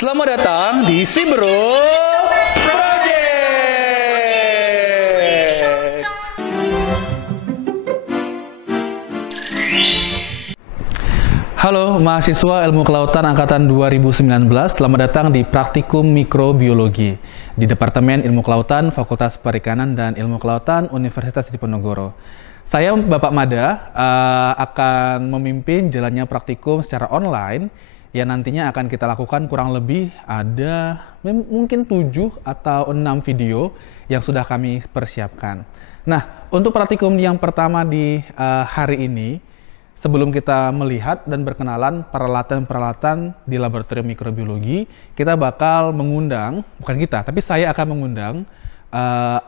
Selamat datang di Si Bro Project. Halo mahasiswa Ilmu Kelautan Angkatan 2019, selamat datang di Praktikum Mikrobiologi di Departemen Ilmu Kelautan Fakultas Perikanan dan Ilmu Kelautan Universitas Diponegoro. Saya Bapak Mada akan memimpin jalannya praktikum secara online yang nantinya akan kita lakukan kurang lebih ada mungkin 7 atau 6 video yang sudah kami persiapkan. Nah, untuk praktikum yang pertama di hari ini, sebelum kita melihat dan berkenalan peralatan-peralatan di laboratorium mikrobiologi, kita bakal mengundang, bukan kita, tapi saya akan mengundang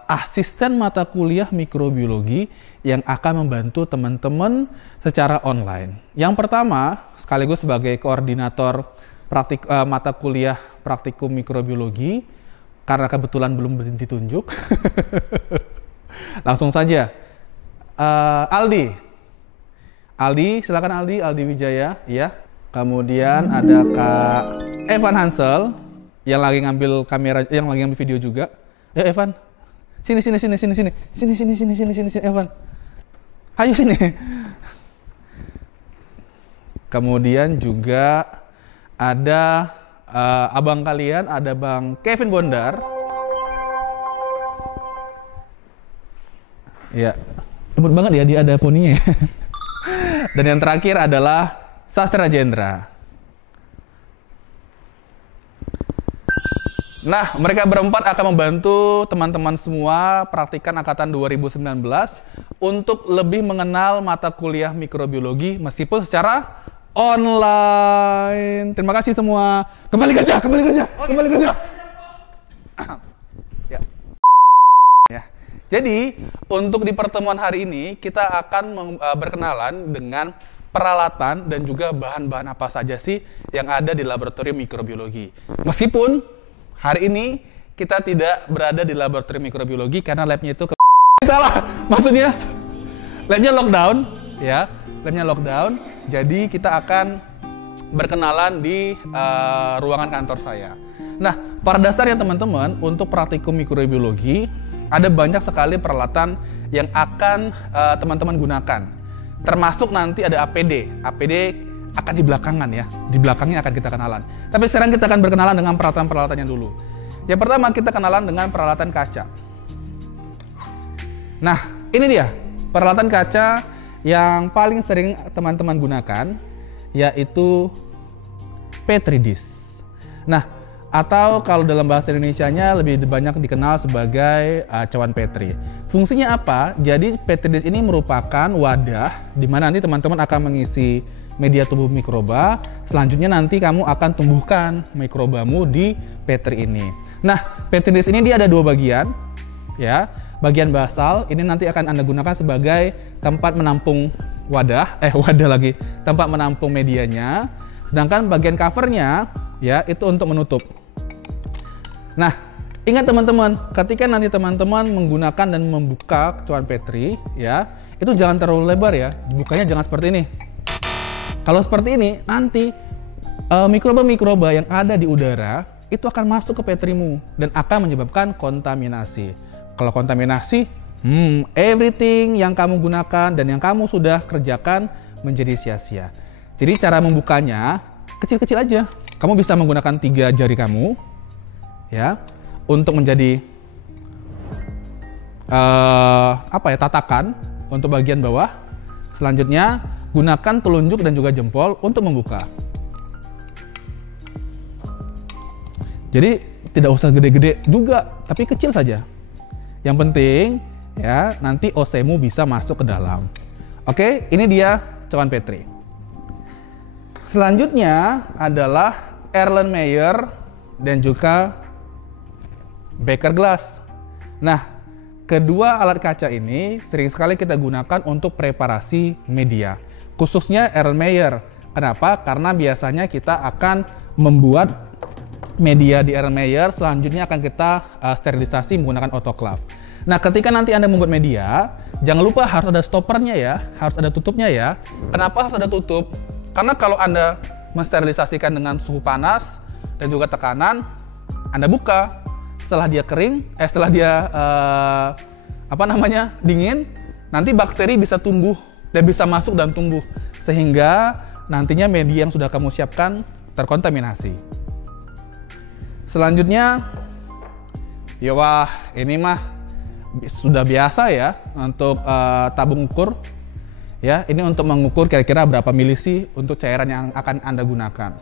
asisten mata kuliah mikrobiologi yang akan membantu teman-teman secara online. Yang pertama, sekaligus sebagai koordinator mata kuliah praktikum mikrobiologi, karena kebetulan belum ditunjuk, langsung saja. Aldi, silakan Aldi Wijaya, ya. Kemudian ada Kak Evan Hansel yang lagi ngambil kamera, yang lagi ngambil video juga. Ya Evan, sini Evan. Ayo sini. Kemudian juga ada abang kalian, ada Bang Kevin Bondar. Ya, lembut banget ya, dia ada poninya ya. Dan yang terakhir adalah Sastra Jendra. Nah, mereka berempat akan membantu teman-teman semua praktikan angkatan 2019 untuk lebih mengenal mata kuliah mikrobiologi meskipun secara online. Terima kasih semua. Kembali kerja. Ya. Jadi, untuk di pertemuan hari ini kita akan berkenalan dengan peralatan dan juga bahan-bahan apa saja sih yang ada di laboratorium mikrobiologi. Meskipun hari ini kita tidak berada di laboratorium mikrobiologi karena labnya itu salah. Maksudnya labnya lockdown, ya. Labnya lockdown. Jadi kita akan berkenalan di ruangan kantor saya. Nah, pada dasarnya teman-teman, untuk praktikum mikrobiologi ada banyak sekali peralatan yang akan teman-teman gunakan. Termasuk nanti ada APD. APD akan di belakangan ya, di belakangnya akan kita kenalan. Tapi sekarang kita akan berkenalan dengan peralatan-peralatannya dulu. Yang pertama kita kenalan dengan peralatan kaca. Nah, ini dia peralatan kaca yang paling sering teman-teman gunakan, yaitu Petri dish. Nah, atau kalau dalam bahasa Indonesianya lebih banyak dikenal sebagai cawan Petri. Fungsinya apa? Jadi Petri dish ini merupakan wadah di mana nanti teman-teman akan mengisi media tubuh mikroba. Selanjutnya nanti kamu akan tumbuhkan mikrobamu di Petri ini. Nah, Petri dish ini dia ada 2 bagian, ya. Bagian basal ini nanti akan Anda gunakan sebagai tempat menampung tempat menampung medianya. Sedangkan bagian covernya, ya, itu untuk menutup. Nah, ingat teman-teman, ketika nanti teman-teman menggunakan dan membuka cawan Petri, ya, itu jangan terlalu lebar ya. Bukanya jangan seperti ini. Kalau seperti ini, nanti mikroba-mikroba yang ada di udara itu akan masuk ke Petrimu dan akan menyebabkan kontaminasi. Kalau kontaminasi, everything yang kamu gunakan dan yang kamu sudah kerjakan menjadi sia-sia. Jadi cara membukanya kecil-kecil aja. Kamu bisa menggunakan 3 jari kamu, ya, untuk menjadi tatakan untuk bagian bawah. Selanjutnya gunakan telunjuk dan juga jempol untuk membuka. Jadi tidak usah gede-gede juga, tapi kecil saja. Yang penting ya nanti OC-mu bisa masuk ke dalam. Oke, ini dia cawan Petri. Selanjutnya adalah Erlenmeyer dan juga Becker glass. Nah, kedua alat kaca ini sering sekali kita gunakan untuk preparasi media. Khususnya Erlenmeyer. Kenapa? Karena biasanya kita akan membuat media di Erlenmeyer, selanjutnya akan kita sterilisasi menggunakan autoclave. Nah, ketika nanti Anda membuat media, jangan lupa harus ada stoppernya ya, harus ada tutupnya ya. Kenapa harus ada tutup? Karena kalau Anda mensterilisasikan dengan suhu panas dan juga tekanan, Anda buka. Setelah dia kering, setelah dia dingin, nanti bakteri bisa tumbuh dan bisa masuk dan tumbuh, sehingga nantinya media yang sudah kamu siapkan terkontaminasi. Selanjutnya, ya wah, ini mah sudah biasa ya untuk tabung ukur. Ya, ini untuk mengukur kira-kira berapa milisi untuk cairan yang akan Anda gunakan.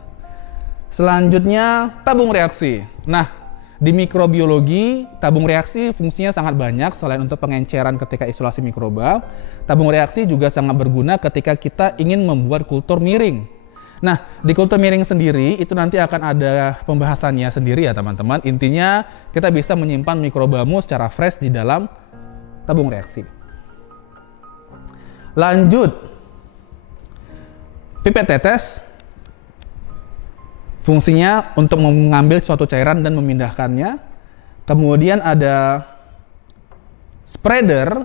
Selanjutnya, tabung reaksi. Nah, di mikrobiologi, tabung reaksi fungsinya sangat banyak. Selain untuk pengenceran ketika isolasi mikroba, tabung reaksi juga sangat berguna ketika kita ingin membuat kultur miring. Nah, di kultur miring sendiri, itu nanti akan ada pembahasannya sendiri ya teman-teman. Intinya, kita bisa menyimpan mikrobamu secara fresh di dalam tabung reaksi. Lanjut, pipet tetes fungsinya untuk mengambil suatu cairan dan memindahkannya. Kemudian ada spreader.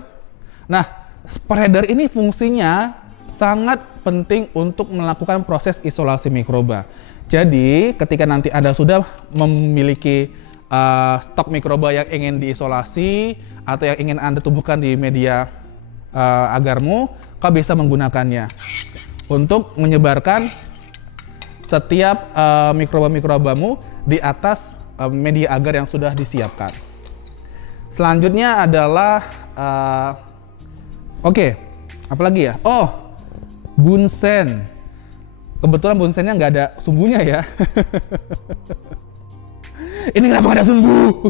Nah, spreader ini fungsinya sangat penting untuk melakukan proses isolasi mikroba. Jadi, ketika nanti Anda sudah memiliki stok mikroba yang ingin diisolasi atau yang ingin Anda tumbuhkan di media agarmu, kau bisa menggunakannya untuk menyebarkan setiap mikroba-mikrobamu di atas media agar yang sudah disiapkan. Selanjutnya adalah apa lagi ya? Oh, bunsen. Kebetulan bunsennya nggak ada sumbunya ya. Ini kenapa nggak ada sumbu?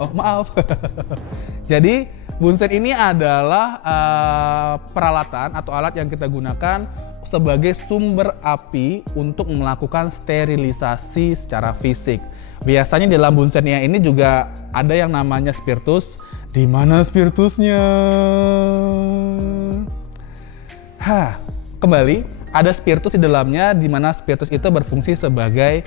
Oh, maaf. Jadi, bunsen ini adalah peralatan atau alat yang kita gunakan sebagai sumber api untuk melakukan sterilisasi secara fisik. Biasanya di dalam bunsennya ini juga ada yang namanya spiritus. Di mana spiritusnya? Kembali, ada spiritus di dalamnya, di mana spiritus itu berfungsi sebagai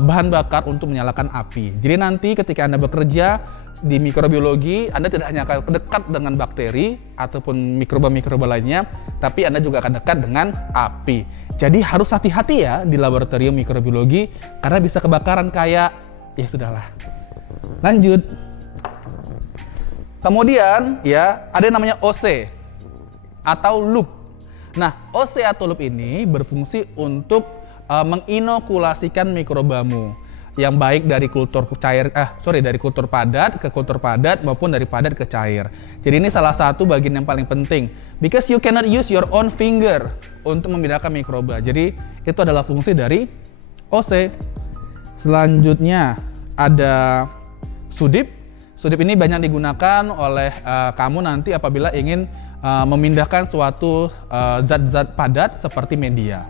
bahan bakar untuk menyalakan api. Jadi nanti ketika Anda bekerja di mikrobiologi, Anda tidak hanya akan dekat dengan bakteri ataupun mikroba-mikroba lainnya, tapi Anda juga akan dekat dengan api. Jadi harus hati-hati ya di laboratorium mikrobiologi, karena bisa kebakaran kayak, ya sudahlah. Lanjut. Kemudian ya ada yang namanya OC atau loop. Nah, OC atau loop ini berfungsi untuk menginokulasikan mikrobamu yang baik dari kultur dari kultur padat ke kultur padat maupun dari padat ke cair. Jadi ini salah satu bagian yang paling penting, because you cannot use your own finger untuk membedakan mikroba. Jadi itu adalah fungsi dari OC. Selanjutnya ada sudip. Sudip ini banyak digunakan oleh kamu nanti apabila ingin memindahkan suatu zat-zat padat seperti media.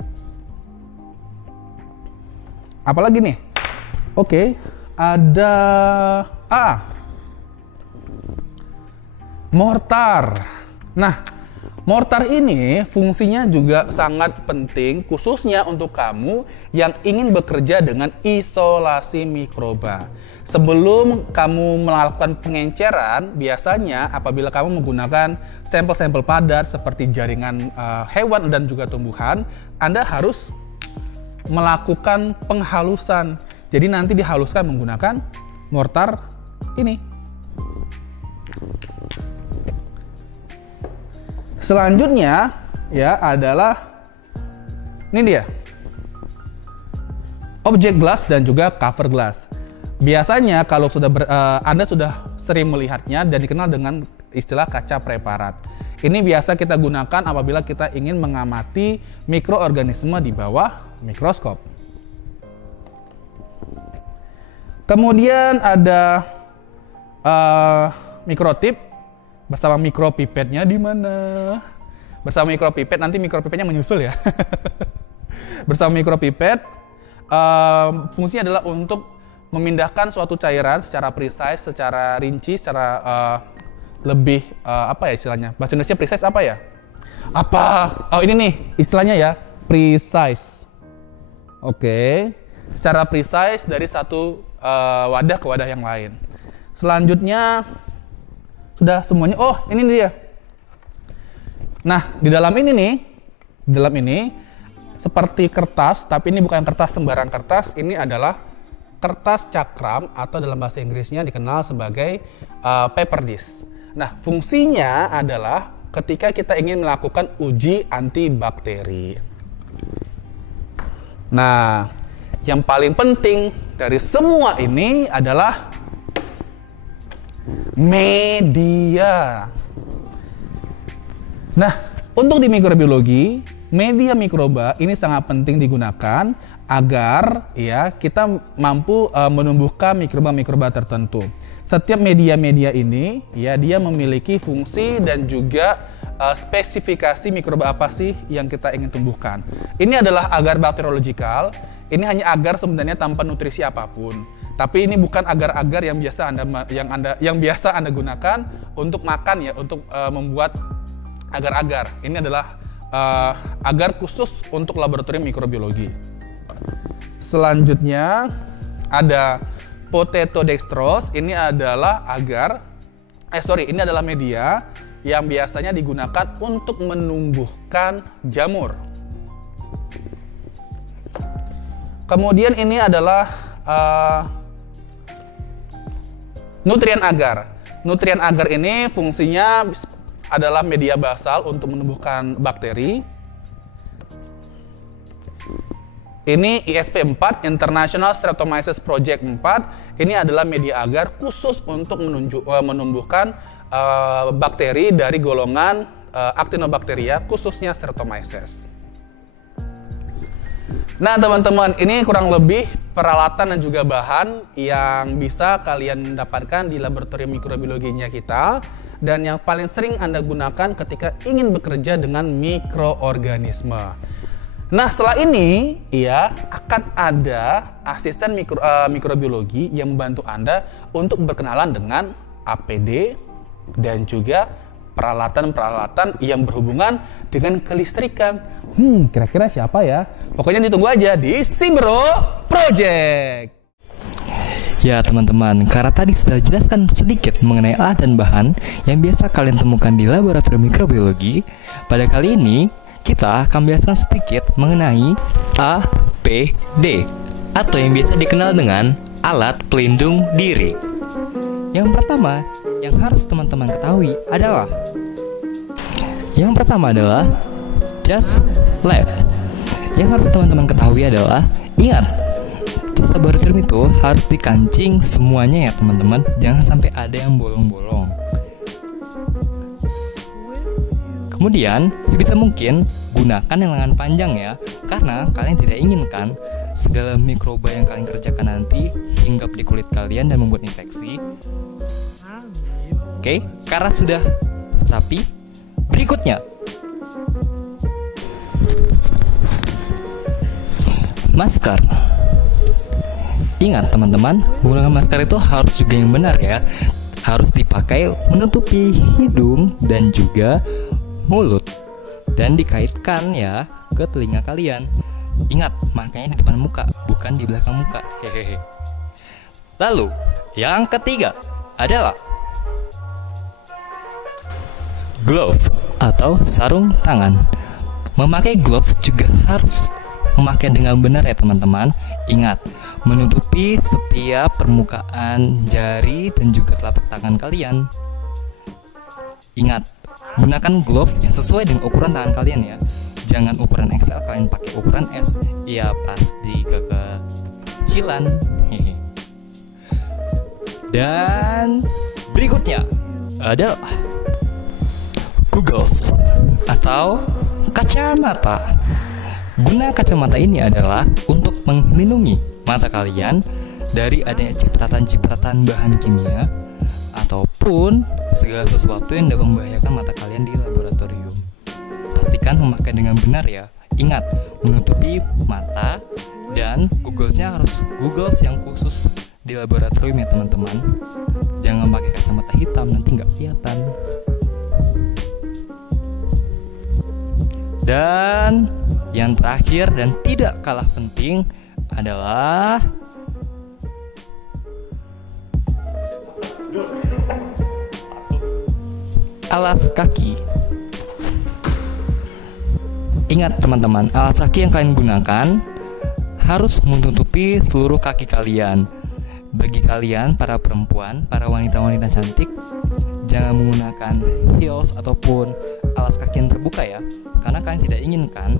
Apalagi nih? Oke, ada mortar. Nah, mortar ini fungsinya juga sangat penting khususnya untuk kamu yang ingin bekerja dengan isolasi mikroba. Sebelum kamu melakukan pengenceran, biasanya apabila kamu menggunakan sampel-sampel padat seperti jaringan hewan dan juga tumbuhan, Anda harus melakukan penghalusan. Jadi nanti dihaluskan menggunakan mortar ini. Selanjutnya ya adalah ini dia. Object glass dan juga cover glass. Biasanya kalau Anda sudah sering melihatnya dan dikenal dengan istilah kaca preparat. Ini biasa kita gunakan apabila kita ingin mengamati mikroorganisme di bawah mikroskop. Kemudian ada mikrotip bersama mikropipetnya di mana? Bersama mikropipet, nanti mikropipetnya menyusul ya. Bersama mikropipet, fungsinya adalah untuk memindahkan suatu cairan secara precise, secara rinci, secara lebih apa ya istilahnya? Bahasa Indonesia precise apa ya? Oh ini nih istilahnya ya, precise. Oke. Secara precise dari satu wadah ke wadah yang lain. Selanjutnya sudah semuanya. Oh, ini dia. Nah, di dalam ini seperti kertas, tapi ini bukan kertas sembarang kertas, ini adalah kertas cakram atau dalam bahasa Inggrisnya dikenal sebagai paper disc. Nah, fungsinya adalah ketika kita ingin melakukan uji antibakteri. Nah, yang paling penting dari semua ini adalah media. Nah, untuk di mikrobiologi, media mikroba ini sangat penting digunakan agar ya kita mampu menumbuhkan mikroba-mikroba tertentu. Setiap media-media ini ya dia memiliki fungsi dan juga spesifikasi mikroba apa sih yang kita ingin tumbuhkan. Ini adalah agar bakteriologikal. Ini hanya agar sebenarnya tanpa nutrisi apapun. Tapi ini bukan agar-agar yang biasa Anda gunakan untuk makan ya, untuk membuat agar-agar. Ini adalah agar khusus untuk laboratorium mikrobiologi. Selanjutnya ada potato dextrose. Ini adalah ini adalah media yang biasanya digunakan untuk menumbuhkan jamur. Kemudian ini adalah nutrien agar. Nutrien agar ini fungsinya adalah media basal untuk menumbuhkan bakteri. Ini ISP4, International Streptomyces Project 4. Ini adalah media agar khusus untuk menumbuhkan bakteri dari golongan Actinobacteria, khususnya Streptomyces. Nah teman-teman, ini kurang lebih peralatan dan juga bahan yang bisa kalian dapatkan di laboratorium mikrobiologinya kita dan yang paling sering Anda gunakan ketika ingin bekerja dengan mikroorganisme. Nah setelah ini ya akan ada asisten mikrobiologi yang membantu Anda untuk berkenalan dengan APD dan juga peralatan-peralatan yang berhubungan dengan kelistrikan. Kira-kira siapa ya? Pokoknya ditunggu aja di Simbro Project. Ya teman-teman, karena tadi sudah jelaskan sedikit mengenai alat dan bahan yang biasa kalian temukan di laboratorium mikrobiologi, pada kali ini kita akan menjelaskan sedikit mengenai APD atau yang biasa dikenal dengan alat pelindung diri. Yang pertama yang harus teman-teman ketahui adalah jas lab. Yang harus teman-teman ketahui adalah ingat, jas laboratorium itu harus dikancing semuanya ya teman-teman, jangan sampai ada yang bolong-bolong. Kemudian sebisa mungkin gunakan yang lengan panjang ya, karena kalian tidak inginkan segala mikroba yang kalian kerjakan nanti hinggap di kulit kalian dan membuat infeksi. Oke, karena sudah rapi, berikutnya masker. Ingat teman-teman, menggunakan masker itu harus juga yang benar ya. Harus dipakai menutupi hidung dan juga mulut dan dikaitkan ya ke telinga kalian. Ingat, makanya di depan muka, bukan di belakang muka. Hehehe. Lalu, yang ketiga adalah glove atau sarung tangan. Memakai glove juga harus memakai dengan benar ya teman-teman. Ingat, menutupi setiap permukaan jari dan juga telapak tangan kalian. Ingat, gunakan glove yang sesuai dengan ukuran tangan kalian ya. Jangan ukuran XL, kalian pakai ukuran S. Ya pasti kekecilan. Dan berikutnya adalah goggles atau kacamata. Guna kacamata ini adalah untuk melindungi mata kalian dari adanya cipratan-cipratan bahan kimia ataupun segala sesuatu yang dapat membahayakan mata kalian di laboratorium. Pastikan memakai dengan benar ya. Ingat, menutupi mata dan googlesnya harus goggles yang khusus di laboratorium ya teman-teman. Jangan pakai kacamata hitam, nanti nggak kelihatan. Dan yang terakhir dan tidak kalah penting adalah alas kaki. Ingat teman-teman, alas kaki yang kalian gunakan harus menutupi seluruh kaki kalian. Bagi kalian para perempuan, para wanita-wanita cantik, jangan menggunakan heels ataupun alas kaki yang terbuka ya, karena kalian tidak inginkan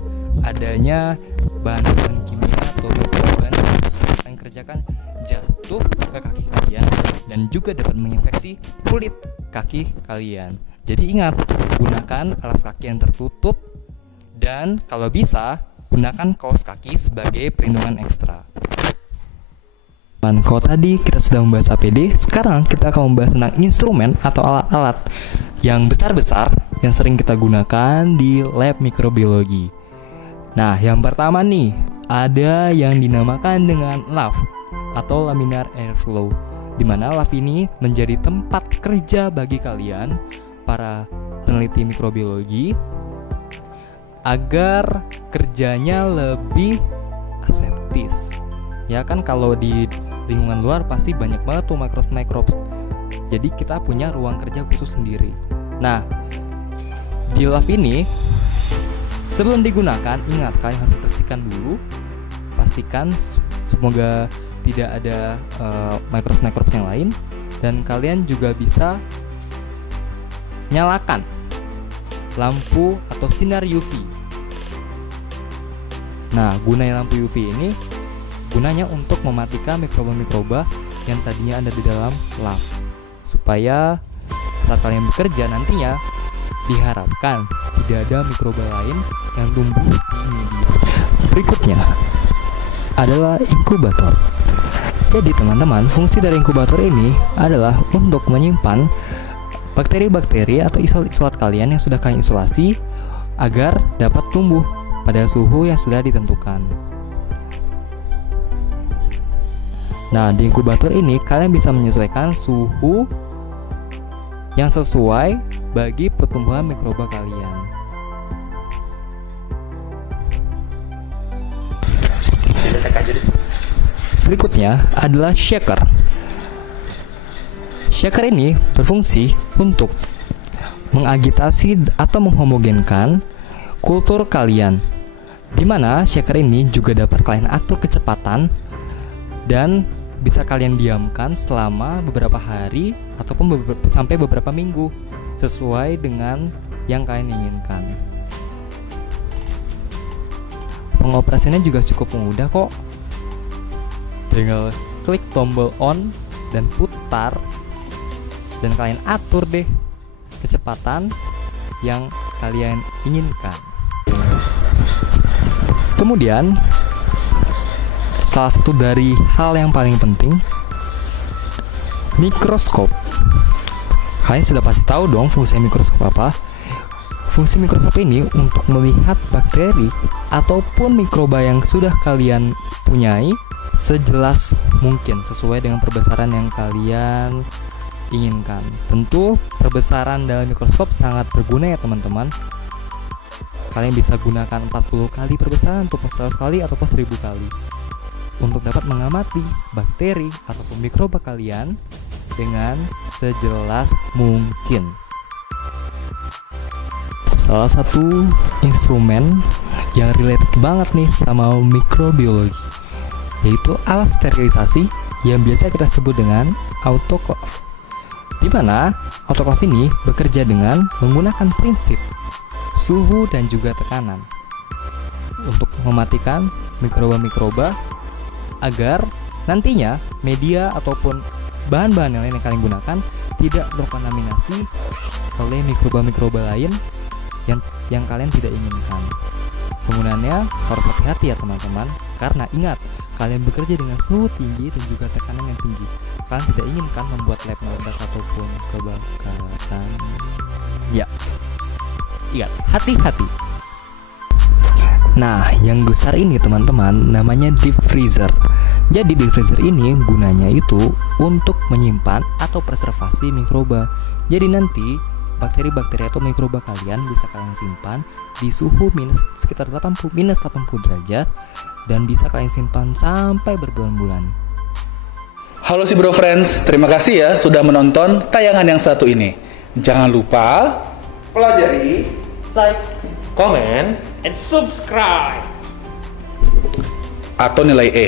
adanya bahan-bahan kimia atau bahan yang kalian kerjakan jatuh ke kaki kalian dan juga dapat menginfeksi kulit kaki kalian. Jadi ingat, gunakan alas kaki yang tertutup dan kalau bisa gunakan kaos kaki sebagai perlindungan ekstra. Kalau tadi kita sudah membahas APD, sekarang kita akan membahas tentang instrumen atau alat-alat yang besar-besar yang sering kita gunakan di lab mikrobiologi. Nah, yang pertama nih, ada yang dinamakan dengan LAV atau laminar airflow, di mana LAV ini menjadi tempat kerja bagi kalian para peneliti mikrobiologi agar kerjanya lebih aseptis. Ya kan, kalau di lingkungan luar pasti banyak banget tuh microbes. Jadi kita punya ruang kerja khusus sendiri. Nah, di lab ini sebelum digunakan, ingat kalian harus bersihkan dulu. Pastikan semoga tidak ada microbes yang lain, dan kalian juga bisa nyalakan lampu atau sinar UV. Nah, gunanya lampu UV ini gunanya untuk mematikan mikroba-mikroba yang tadinya ada di dalam lab, supaya saat kalian bekerja nantinya diharapkan tidak ada mikroba lain yang tumbuh di media. Berikutnya adalah inkubator. Jadi teman-teman, fungsi dari inkubator ini adalah untuk menyimpan bakteri-bakteri atau isolat kalian yang sudah kalian isolasi agar dapat tumbuh pada suhu yang sudah ditentukan. Nah, di inkubator ini kalian bisa menyesuaikan suhu yang sesuai bagi pertumbuhan mikroba kalian. Berikutnya adalah shaker. Shaker ini berfungsi untuk mengagitasi atau menghomogenkan kultur kalian, di mana shaker ini juga dapat kalian atur kecepatan dan bisa kalian diamkan selama beberapa hari ataupun sampai beberapa minggu sesuai dengan yang kalian inginkan. Pengoperasiannya juga cukup mudah kok. Tinggal klik tombol on dan putar, dan kalian atur deh kecepatan yang kalian inginkan. Kemudian salah satu dari hal yang paling penting, mikroskop. Kalian sudah pasti tahu dong fungsi mikroskop apa. Fungsi mikroskop ini untuk melihat bakteri ataupun mikroba yang sudah kalian punyai sejelas mungkin sesuai dengan perbesaran yang kalian inginkan. Tentu perbesaran dalam mikroskop sangat berguna ya teman-teman. Kalian bisa gunakan 40 kali perbesaran ataupun 100 kali ataupun 1000 kali untuk dapat mengamati bakteri ataupun mikroba kalian dengan sejelas mungkin. Salah satu instrumen yang related banget nih sama mikrobiologi yaitu alat sterilisasi yang biasa kita sebut dengan autoclave. Di mana autoclave ini bekerja dengan menggunakan prinsip suhu dan juga tekanan untuk mematikan mikroba-mikroba agar nantinya media ataupun bahan-bahan yang lain yang kalian gunakan tidak terkontaminasi oleh mikroba-mikroba lain yang kalian tidak inginkan. Penggunaannya harus hati-hati ya teman-teman, karena ingat, kalian bekerja dengan suhu tinggi dan juga tekanan yang tinggi. Kalian tidak inginkan membuat lab meledak ataupun kebakaran. Ya, ingat, hati-hati. Nah, yang besar ini teman-teman namanya deep freezer. Jadi deep freezer ini gunanya itu untuk menyimpan atau preservasi mikroba. Jadi nanti bakteri-bakteri atau mikroba kalian bisa kalian simpan di suhu sekitar minus 80 derajat dan bisa kalian simpan sampai berbulan-bulan. Halo si Bro Friends, terima kasih ya sudah menonton tayangan yang satu ini. Jangan lupa pelajari, like, comment, and subscribe. Atau nilai E.